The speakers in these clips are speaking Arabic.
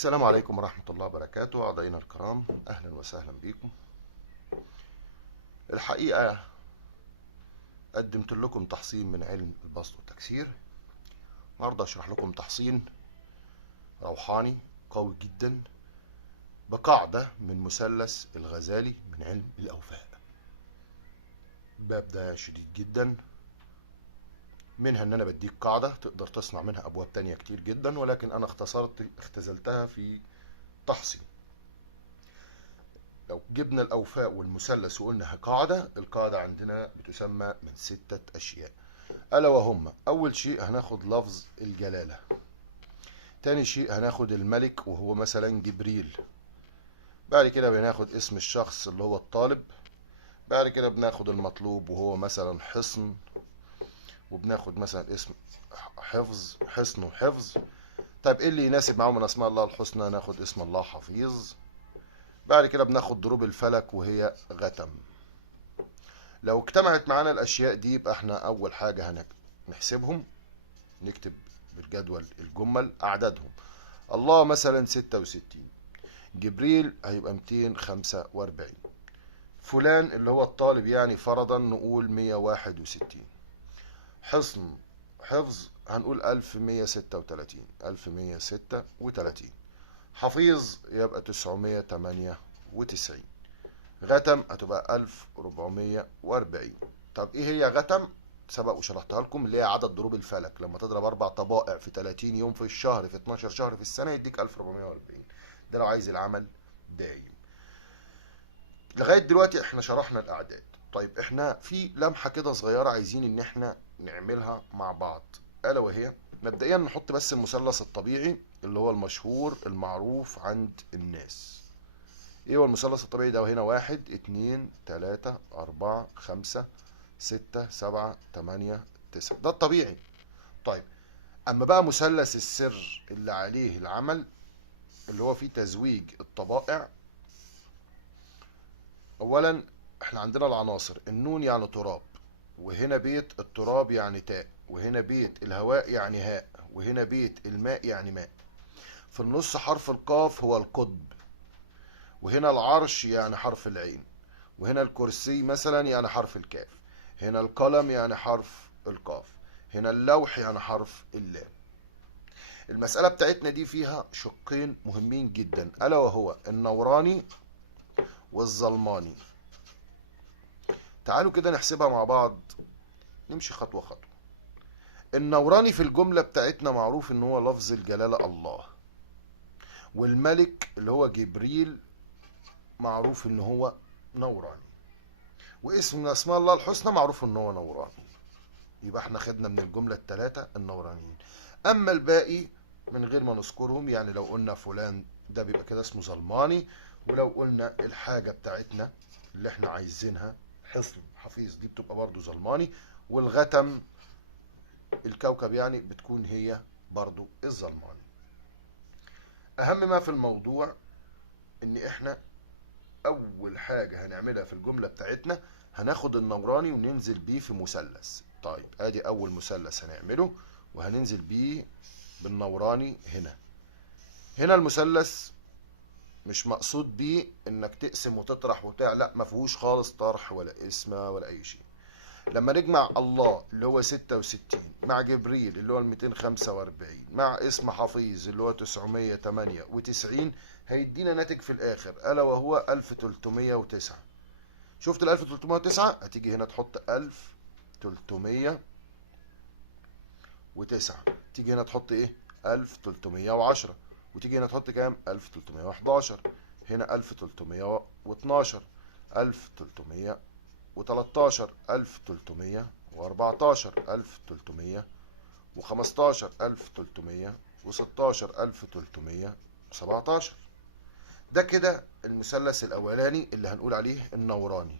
السلام عليكم ورحمة الله وبركاته أعضائنا الكرام، أهلا وسهلا بكم. الحقيقة قدمت لكم تحصين من علم البسط والتكسير. النهاردة أشرح لكم تحصين روحاني قوي جدا بقاعدة من مثلث الغزالي من علم الأوفاء. الباب ده شديد جدا، منها ان انا بديك قاعدة تقدر تصنع منها ابواب تانية كتير جدا، ولكن انا اختزلتها في تحصين. لو جبنا الأوفاء والمثلث وقلنا قاعدة، القاعدة عندنا بتسمى من 6 أشياء، ألا وهم: أول شيء هناخد لفظ الجلالة، تاني شيء هناخد الملك وهو مثلا جبريل، بعد كده بناخد اسم الشخص اللي هو الطالب، بعد كده بناخد المطلوب وهو مثلا حصن، وبناخد مثلا اسم حفظ، حصن وحفظ. طيب ايه اللي يناسب معاهم من اسماء الله الحسنى؟ ناخد اسم الله حفيظ. بعد كده بناخد ضروب الفلك وهي غتم. لو اجتمعت معانا الاشياء دي يبقى احنا اول حاجة هنحسبهم، نكتب بالجدول الجمل اعدادهم. الله مثلا 66، جبريل هيبقى 245، فلان اللي هو الطالب يعني فرضا نقول 161، حصن حفظ هنقول 1136، حفيظ يبقى 998، غتم هتبقى 1440. طب ايه هي غتم؟ سبق وشرحتها لكم، اللي هي عدد ضروب الفلك. لما تضرب 4 طبائع في 30 يوم في الشهر في 12 شهر في السنة يديك 1440. ده لو عايز العمل دايم. لغاية دلوقتي احنا شرحنا الأعداد. طيب احنا في لمحة كده صغيرة عايزين ان احنا نعملها مع بعض، ألا وهي مبدئيا نحط بس المثلث الطبيعي اللي هو المشهور المعروف عند الناس. ايه هو المثلث الطبيعي ده؟ وهنا 1 2 3 4 5 6 7 8 9، ده الطبيعي. طيب اما بقى مثلث السر اللي عليه العمل، اللي هو فيه تزويج الطبائع. اولا احنا عندنا العناصر: النون يعني تراب، وهنا بيت التراب يعني تاء، وهنا بيت الهواء يعني هاء، وهنا بيت الماء يعني ماء. في النص حرف القاف هو القطب، وهنا العرش يعني حرف العين، وهنا الكرسي مثلا يعني حرف الكاف، هنا القلم يعني حرف القاف، هنا اللوح يعني حرف اللام. المسألة بتاعتنا دي فيها شقين مهمين جدا، ألا وهو النوراني والظلماني. تعالوا كده نحسبها مع بعض، نمشي خطوة خطوة. النوراني في الجملة بتاعتنا معروف ان هو لفظ الجلالة الله، والملك اللي هو جبريل معروف ان هو نوراني، واسم من اسماء الله الحسنى معروف ان هو نوراني. يبقى احنا خدنا من الجملة الثلاثة النورانيين. اما الباقي من غير ما نذكرهم، يعني لو قلنا فلان ده بيبقى كده اسمه ظلماني، ولو قلنا الحاجة بتاعتنا اللي احنا عايزينها حصن حفيظ دي بتبقى برضو ظلماني، والغتم الكوكب يعني بتكون هي برضو الظلماني. اهم ما في الموضوع ان احنا اول حاجة هنعملها في الجملة بتاعتنا هناخد النوراني وننزل بيه في مثلث. طيب ادي اول مثلث هنعمله وهننزل بيه بالنوراني هنا. هنا المثلث مش مقصود بيه انك تقسم وتطرح وبتاع، لا، ما فيهوش خالص طرح ولا قسمة ولا اي شيء. لما نجمع الله اللي هو 66 مع جبريل اللي هو 245 مع اسم حفيظ اللي هو 998 هيدينا ناتج في الاخر، الا وهو 1309. شفت ال 1309؟ هتيجي هنا تحط 1309، تيجي هنا تحط ايه؟ 1310، وتيجي هنا تحط كام؟ 1311، هنا 1312، 1313، 1314، 1315، 1316، 1317. ده كده المثلث الاولاني اللي هنقول عليه النوراني.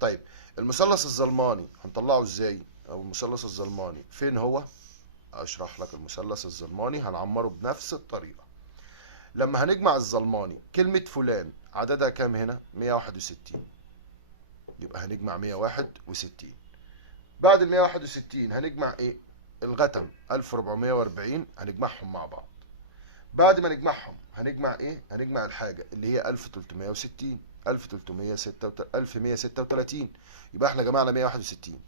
طيب المثلث الظلماني هنطلعه ازاي؟ او المثلث الظلماني فين هو؟ اشرح لك. المثلث الظلماني هنعمره بنفس الطريقة. لما هنجمع الظلماني كلمة فلان عددها كام هنا؟ 161، يبقى هنجمع 161. بعد ال 161 هنجمع ايه؟ الغتم 1440، هنجمعهم مع بعض. بعد ما نجمعهم هنجمع ايه؟ هنجمع الحاجة اللي هي 1360 1136. يبقى احنا جمعنا 161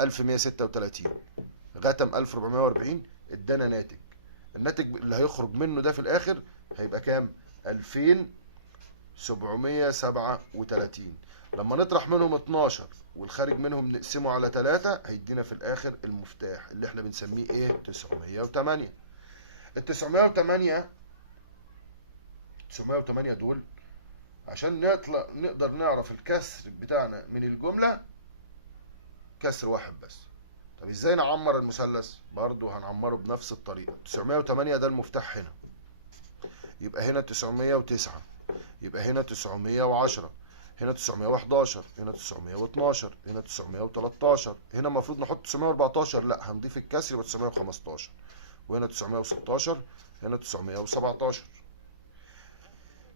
1136 غتم 1440 ادانا ناتج. الناتج اللي هيخرج منه ده في الاخر هيبقى كام؟ 2737. لما نطرح منهم 12 والخارج منهم نقسمه على 3 هيدينا في الاخر المفتاح اللي احنا بنسميه ايه؟ 908. ال 908 دول عشان نقدر نعرف الكسر بتاعنا من الجملة كسر واحد بس. طب ازاي نعمر المثلث؟ برضو هنعمره بنفس الطريقة. 908 ده المفتاح هنا، يبقى هنا 909، يبقى هنا 910، هنا 911، هنا 912، هنا 913، هنا المفروض نحط 914، لا هنضيف الكسر يبقى 915، وهنا 916، هنا 917.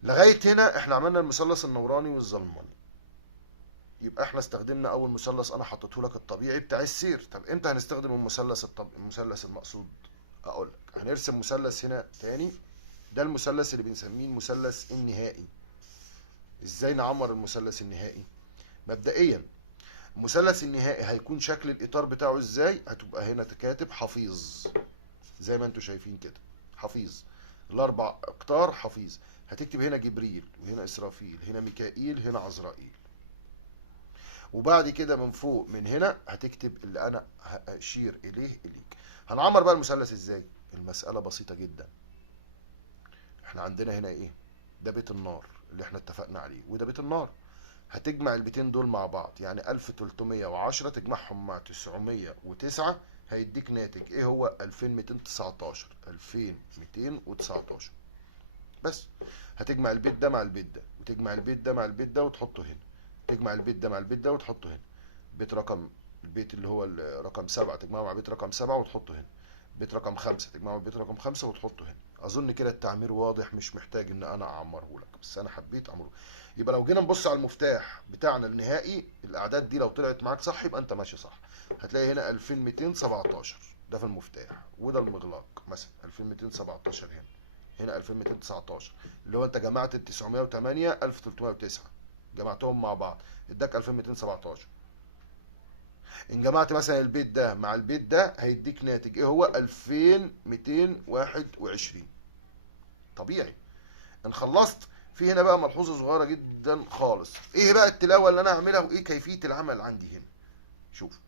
لغاية هنا احنا عملنا المثلث النوراني والظلماني. يبقى احنا استخدمنا اول مثلث انا حطيته لك الطبيعي بتاع السير. طب امتى هنستخدم المثلث المقصود؟ اقول لك هنرسم مثلث هنا تاني. ده المثلث اللي بنسميه المثلث النهائي. ازاي نعمر المثلث النهائي؟ مبدئيا المثلث النهائي هيكون شكل الاطار بتاعه ازاي؟ هتبقى هنا كاتب حفيظ زي ما انتم شايفين كده، حفيظ الاربع اقطار حفيظ. هتكتب هنا جبريل، وهنا اسرافيل، هنا ميكائيل، هنا عزرائيل. وبعد كده من فوق من هنا هتكتب اللي انا هاشير اليه اليك. هنعمر بقى المثلث ازاي؟ المسألة بسيطة جدا. احنا عندنا هنا ايه؟ ده بيت النار اللي احنا اتفقنا عليه، وده بيت النار. هتجمع البيتين دول مع بعض، يعني 1310 تجمعهم مع 909 هيديك ناتج ايه؟ هو 2219. 2219 بس. هتجمع البيت ده مع البيت ده، وتجمع البيت ده مع البيت ده وتحطه هنا، تجمع البيت ده مع البيت ده وتحطه هنا. بيت رقم البيت اللي هو رقم 7 تجمعه مع بيت رقم 7 وتحطه هنا. بيت رقم 5 تجمعه مع بيت رقم 5 وتحطه هنا. اظن كده التعمير واضح، مش محتاج ان انا اعمره لك، بس انا حبيت اعمره. يبقى لو جينا نبص على المفتاح بتاعنا النهائي، الاعداد دي لو طلعت معاك صح يبقى انت ماشي صح. هتلاقي هنا 2217 ده في المفتاح، وده المغلاق مثلا 2217 هنا، هنا 2219 اللي هو انت جمعت ال 908 1309 جمعتهم مع بعض اداك 2217. ان جمعت مثلا البيت ده مع البيت ده هيديك ناتج ايه؟ هو 2221. طبيعي. ان خلصت في هنا بقى ملحوظه صغيره جدا خالص. ايه بقى التلاوه اللي انا هعملها وايه كيفيه العمل عندي هنا؟ شوف،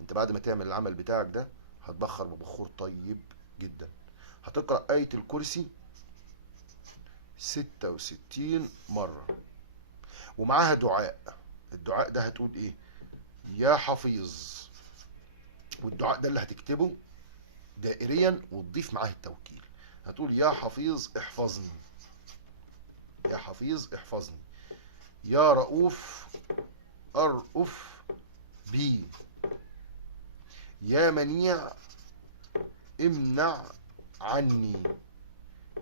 انت بعد ما تعمل العمل بتاعك ده هتبخر ببخور طيب جدا. هتقرا ايه الكرسي 66 مره ومعاها دعاء. الدعاء ده هتقول ايه؟ يا حفيظ. والدعاء ده اللي هتكتبه دائريا وتضيف معاه التوكيل. هتقول يا حفيظ احفظني، يا حفيظ احفظني، يا رؤوف ارؤف بي، يا منيع امنع عني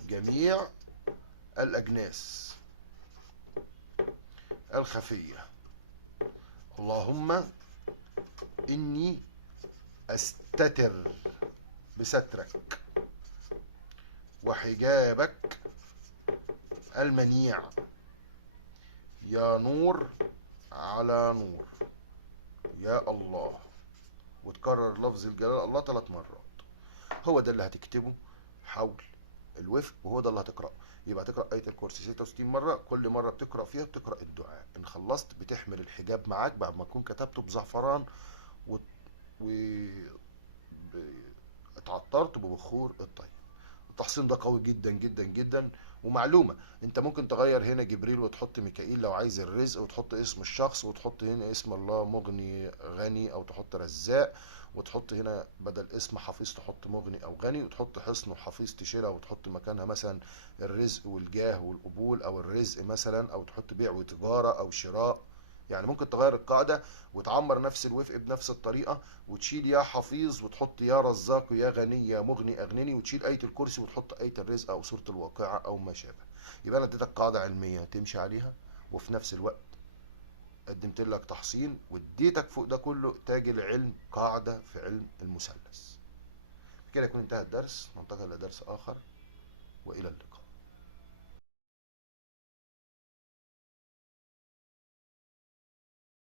جميع الأجناس الخفية. اللهم إني أستتر بسترك وحجابك المنيع، يا نور على نور، يا الله. وتكرر لفظ الجلال الله 3 مرات. هو ده اللي هتكتبه حول الوفق، وهو ده اللي هتقرأه. يبقى تقرأ آية الكرسي 66 مرة، كل مرة بتقرأ فيها بتقرأ الدعاء. إن خلصت بتحمل الحجاب معاك بعد ما تكون كتبته بزعفران و... و... اتعطرت ببخور الطيب. التحصين ده قوي جدا جدا جدا. ومعلومة، انت ممكن تغير هنا جبريل وتحط ميكائيل لو عايز الرزق، وتحط اسم الشخص، وتحط هنا اسم الله مغني غني، او تحط رزاق، وتحط هنا بدل اسم حفيظ تحط مغني او غني، وتحط حصن وحفيظ تشيلها وتحط مكانها مثلا الرزق والجاه والقبول، او الرزق مثلا، او تحط بيع وتجارة او شراء. يعني ممكن تغير القاعدة وتعمر نفس الوفق بنفس الطريقة، وتشيل يا حفيظ وتحط يا رزاق يا غني يا مغني أغنني، وتشيل آية الكرسي وتحط آية الرزق أو سورة الواقعة أو ما شابه. يبقى أنا اديتك قاعدة علمية تمشي عليها، وفي نفس الوقت قدمت لك تحصين، واديتك فوق ده كله تاج العلم، قاعدة في علم المثلث. كده يكون انتهى الدرس. ننتقل إلى درس آخر. وإلى اللقاء.